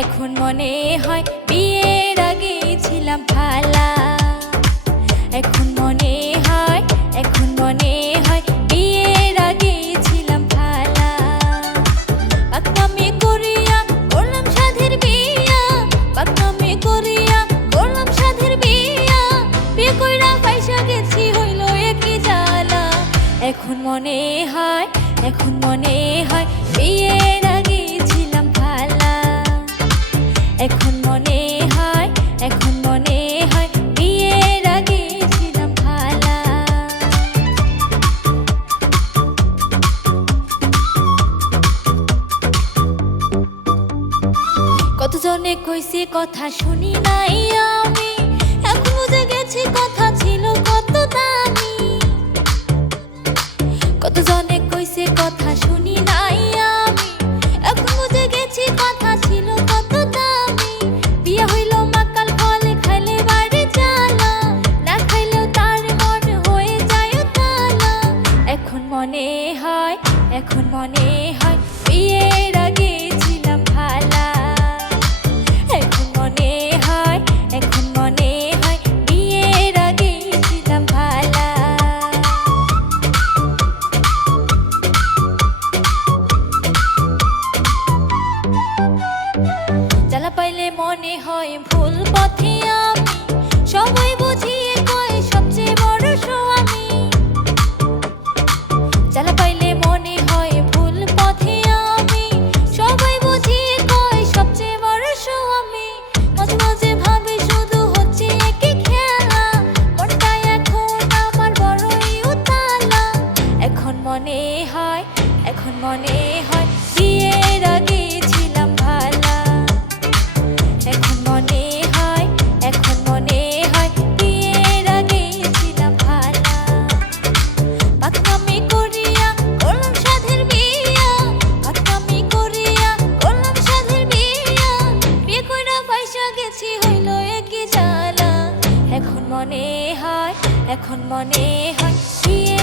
এখন মনে হয় বিয়ের আগে ছিলাম ভালা। এখন মনে হয়, এখন মনে হয় বিয়ের আগে ছিলাম ভালা। পাকনামি করিয়া করলাম সাধের বিয়া, পাকনামি করিয়া করলাম সাধের বিয়া। বিয়ে কইরা পয়সা গেছি হইল একই জ্বালা। এখন মনে হয়, এখন মনে হয় বিয়ের আগে ছিলাম ভালা। এখন মনে হয়, এখন মনে হয় বিয়ের আগে ছিলাম ভালা। কতজনে কইছে কথা শুনি নাই আমি, এখন বুঝে গেছি কথা ছিল কত দামি। কতজনে কইছে কথা শুনি নাই আমি, এখন বুঝে গেছি কথা ছিল কত দামি। বিয়ে হইল মাকাল ফলে খাইলে বাড়ি জ্বালা, না খাইলেও তার মন হয়ে যায় তালা। এখন মনে হয়, এখন মনে হয় বিয়ের আগে ছিলাম ভালা। এখন মনে হয়, এখন মনে হয় বিয়ের আগে ছিলাম ভালা। জ্বালা পাইলে মনে হয় ভুল পথে আমি, সবাই বুঝিয়ে কয় সবচেয়ে বড় স্বামী। জ্বালা পাইলে মনে হয় ভুল পথে আমি, সবাই বুঝিয়ে কয় সবচেয়ে বড় স্বামী। মাঝে মাঝে ভাবে শুধু হচ্ছে একই খেলা, মনটা এখন আমার বড়ই উতালা। এখন মনে হয়, এখন মনে হয় বিয়ের আগে ছিলাম ভালা। এখন মনে হয়, এখন মনে হয় বিয়ের আগে ছিলাম ভালা। পাকনামি করিয়া করলাম সাধের বিয়া, পাকনামি করিয়া করলাম সাধের বিয়া। বিয়ে কইরা পয়সা গেছি হইল একই জ্বালা। এখন মনে হয়, এখন মনে হয় বিয়ে